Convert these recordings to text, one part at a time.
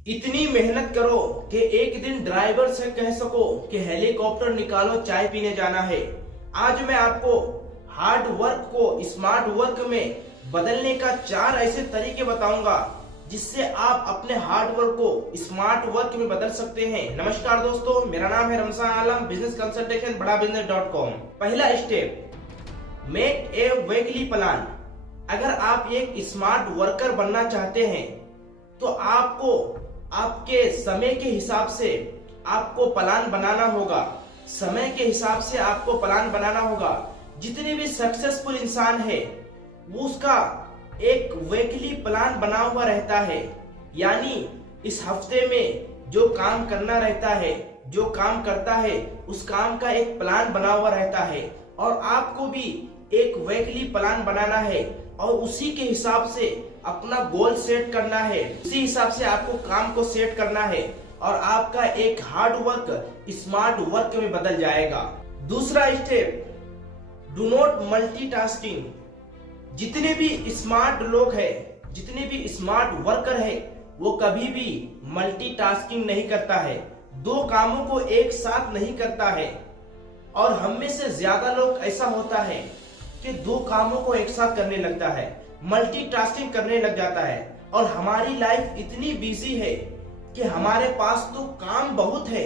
इतनी मेहनत करो कि एक दिन ड्राइवर से कह सको कि हेलीकॉप्टर निकालो, चाय पीने जाना है। आज मैं आपको हार्ड वर्क को स्मार्ट वर्क में बदलने का 4 ऐसे तरीके बताऊंगा जिससे आप अपने हार्ड वर्क को स्मार्ट वर्क में बदल सकते हैं। नमस्कार दोस्तों, मेरा नाम है रमजान आलम, बिजनेस कंसल्टेशन बड़ाबिजनेस.com। पहला step, make a weekly plan. अगर आप एक स्मार्ट वर्कर बनना चाहते हैं तो आपको आपके समय के हिसाब से आपको प्लान बनाना होगा। समय के हिसाब से आपको प्लान बनाना होगा। जितने भी सक्सेसफुल इंसान है वो उसका एक वीकली प्लान बना हुआ रहता है, यानी इस हफ्ते में जो काम करना रहता है, जो काम करता है उस काम का एक प्लान बना हुआ रहता है। और आपको भी एक वीकली प्लान बनाना है और उसी के हिसाब से अपना गोल सेट करना है, उसी हिसाब से आपको काम को सेट करना है और आपका एक हार्ड वर्क स्मार्ट वर्क में बदल जाएगा। दूसरा स्टेप, डू नॉट मल्टीटास्किंग। जितने भी स्मार्ट लोग हैं, जितने भी स्मार्ट वर्कर है, वो कभी भी मल्टीटास्किंग नहीं करता है, 2 कामों को एक साथ नहीं करता है। और हम में से ज्यादा लोग ऐसा होता है कि 2 कामों को एक साथ करने लगता है, मल्टीटास्किंग करने लग जाता है। और हमारी लाइफ इतनी बिजी है कि हमारे पास तो काम बहुत है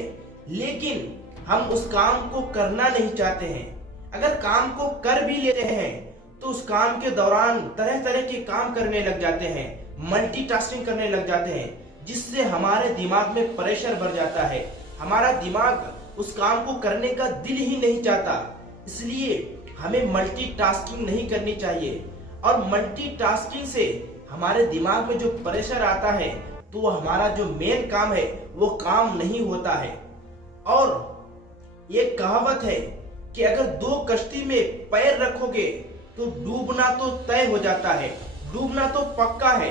लेकिन हम उस काम को करना नहीं चाहते हैं। अगर काम को कर भी लेते हैं तो उस काम के दौरान तरह तरह के काम करने लग जाते हैं, मल्टीटास्किंग करने लग जाते हैं, जिससे हमारे दिमाग में प्रेशर बढ़ जाता है। हमारा दिमाग उस काम को करने का दिल ही नहीं चाहता। इसलिए हमें मल्टीटास्किंग नहीं करनी चाहिए। और मल्टीटास्किंग से हमारे दिमाग में जो प्रेशर आता है तो वो हमारा जो मेन काम है वो काम नहीं होता है। और एक कहावत है कि अगर 2 कश्ती में पैर रखोगे तो डूबना तो तय हो जाता है, डूबना तो पक्का है।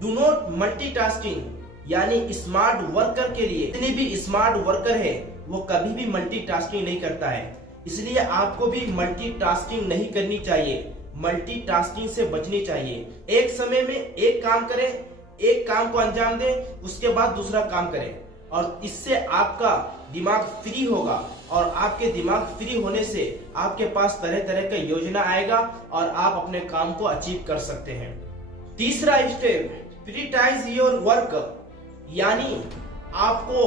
डू नॉट मल्टीटास्किंग, यानी स्मार्ट वर्कर के लिए, जितने भी स्मार्ट वर्कर है वो कभी भी मल्टीटास्किंग नहीं करता है। इसलिए आपको भी मल्टीटास्किंग नहीं करनी चाहिए, मल्टीटास्किंग से बचनी चाहिए। एक समय में एक काम करें, एक काम को अंजाम दें, उसके बाद दूसरा काम करें। और इससे आपका दिमाग फ्री होगा और आपके दिमाग फ्री होने से आपके पास तरह तरह का योजना आएगा और आप अपने काम को अचीव कर सकते हैं। तीसरा स्टेप, प्रियोरिटाइज योर वर्क। यानी आपको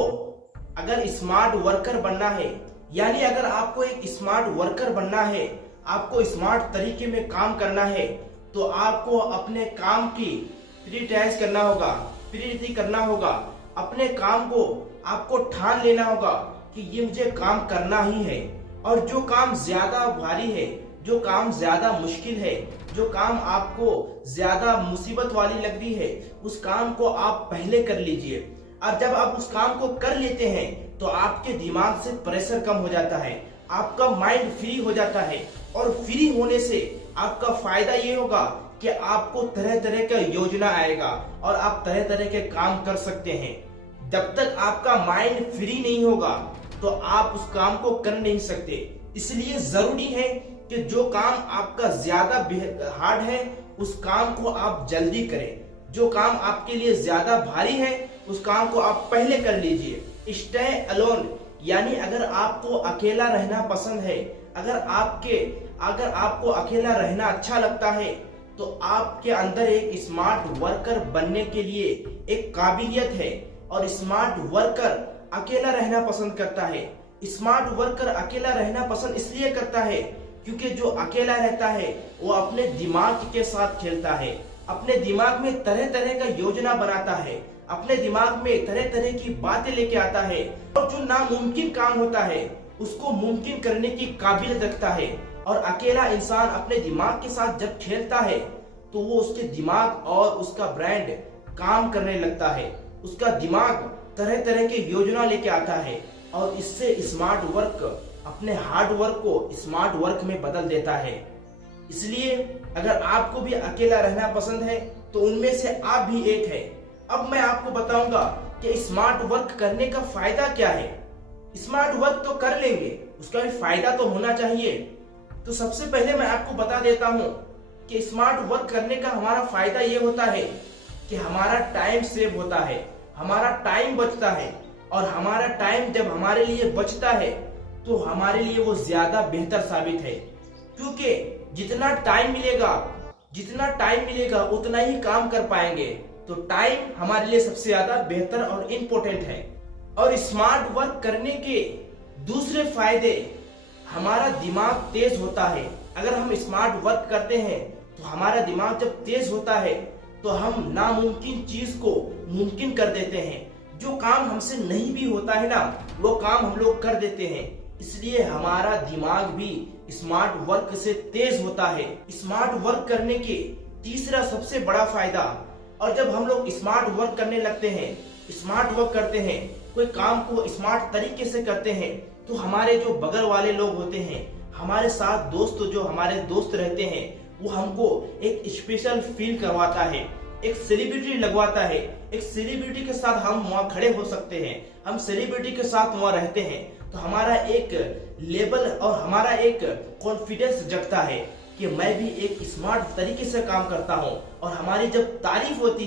अगर स्मार्ट वर्कर बनना है, यानी अगर आपको एक स्मार्ट वर्कर बनना है, आपको स्मार्ट तरीके में काम करना है, तो आपको अपने काम की प्रियोरिटाइज करना होगा, प्रियोरिटी करना होगा। अपने काम को आपको ठान लेना होगा कि ये मुझे काम करना ही है। और जो काम ज्यादा भारी है, जो काम ज्यादा मुश्किल है, जो काम आपको ज्यादा मुसीबत वाली लग रही है, उस काम को आप पहले कर लीजिए। और जब आप उस काम को कर लेते हैं तो आपके दिमाग से प्रेशर कम हो जाता है, आपका माइंड फ्री हो जाता है। और फ्री होने से आपका फायदा ये होगा कि आपको तरह तरह का योजना आएगा और आप तरह तरह के काम कर सकते हैं। जब तक आपका माइंड फ्री नहीं होगा तो आप उस काम को कर नहीं सकते। इसलिए जरूरी है कि जो काम आपका ज्यादा हार्ड है उस काम को आप जल्दी करें, जो काम आपके लिए ज्यादा भारी है उस काम को आप पहले कर लीजिए। स्टे अलोन, यानी अगर आपको अकेला रहना पसंद है, अगर आपको अकेला रहना अच्छा लगता है तो आपके अंदर एक स्मार्ट वर्कर बनने के लिए एक काबिलियत है। और स्मार्ट वर्कर अकेला रहना पसंद करता है। स्मार्ट वर्कर अकेला रहना पसंद इसलिए करता है क्योंकि जो अकेला रहता है वो अपने दिमाग के साथ खेलता है, अपने दिमाग में तरह तरह का योजना बनाता है, अपने दिमाग में तरह तरह की बातें लेके आता है और जो नामुमकिन काम होता है उसको मुमकिन करने की काबिलियत रखता है। और अकेला इंसान अपने दिमाग के साथ जब खेलता है तो वो उसके दिमाग और उसका ब्रांड काम करने लगता है, उसका दिमाग तरह तरह के योजना लेके आता है और इससे स्मार्ट वर्क अपने हार्ड वर्क को स्मार्ट वर्क में बदल देता है। इसलिए अगर आपको भी अकेला रहना पसंद है तो उनमें से आप भी एक है। अब मैं आपको बताऊंगा कि स्मार्ट वर्क करने का फायदा क्या है। स्मार्ट वर्क तो कर लेंगे, उसका भी फायदा तो होना चाहिए। तो सबसे पहले मैं आपको बता देता हूं कि स्मार्ट वर्क करने का हमारा फायदा ये होता है कि हमारा टाइम सेव होता है, हमारा टाइम बचता है, और हमारा टाइम जब हमारे लिए बचता है तो हमारे लिए वो ज्यादा बेहतर साबित है, क्योंकि जितना टाइम मिलेगा उतना ही काम कर पाएंगे। तो टाइम हमारे लिए सबसे ज्यादा बेहतर और इम्पोर्टेंट है। और स्मार्ट वर्क करने के दूसरे फायदे, हमारा दिमाग तेज होता है। अगर हम स्मार्ट वर्क करते हैं तो हमारा दिमाग जब तेज होता है तो हम नामुमकिन चीज को मुमकिन कर देते हैं। जो काम हमसे नहीं भी होता है ना, वो काम हम लोग कर देते हैं। इसलिए हमारा दिमाग भी स्मार्ट वर्क से तेज होता है। स्मार्ट वर्क करने के तीसरा सबसे बड़ा फायदा, और जब हम लोग स्मार्ट वर्क करने लगते हैं, स्मार्ट वर्क करते हैं, कोई काम को स्मार्ट तरीके से करते हैं, तो हमारे जो बगल वाले लोग होते हैं, हमारे साथ जो हमारे दोस्त रहते हैं, वो हमको एक स्पेशल फील करवाता है, एक सेलिब्रिटी लगवाता है। एक सेलिब्रिटी के साथ हम वहाँ खड़े हो सकते हैं, हम सेलिब्रिटी के साथ वहाँ रहते हैं, तो हमारा एक लेवल और हमारा एक कॉन्फिडेंस जगता है कि मैं भी एक स्मार्ट तरीके से काम करता हूँ। और हमारी जब तारीफ होती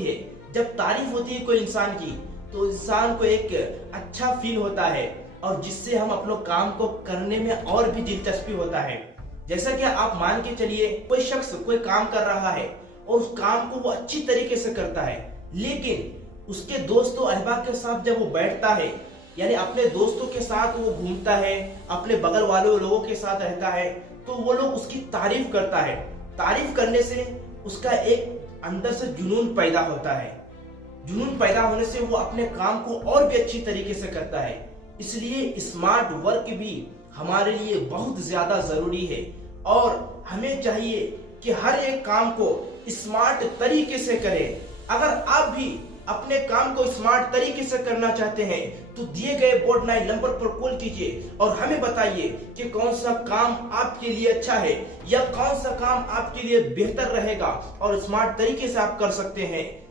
है कोई इंसान की, तो इंसान को एक अच्छा फील होता है, और जिससे हम अपने काम को करने में और भी दिलचस्पी होता है। जैसा कि आप मान के चलिए, कोई शख्स कोई काम कर रहा है और उस काम को वो अच्छी तरीके से करता है, लेकिन उसके दोस्तों अहबाब के साथ जब वो बैठता है, यानी अपने दोस्तों के साथ वो घूमता है, अपने बगल वाले लोगों के साथ रहता है, तो वो लोग उसकी तारीफ करता है। तारीफ करने से उसका एक अंदर से जुनून पैदा होता है। जुनून पैदा होने से वो अपने काम को और भी अच्छी तरीके से करता है। इसलिए स्मार्ट वर्क भी हमारे लिए बहुत ज्यादा जरूरी है, और हमें चाहिए कि हर एक काम को स्मार्ट तरीके से करें। अगर आप भी अपने काम को स्मार्ट तरीके से करना चाहते हैं तो दिए गए बोर्ड 9 नंबर पर कॉल कीजिए और हमें बताइए कि कौन सा काम आपके लिए अच्छा है या कौन सा काम आपके लिए बेहतर रहेगा और स्मार्ट तरीके से आप कर सकते हैं।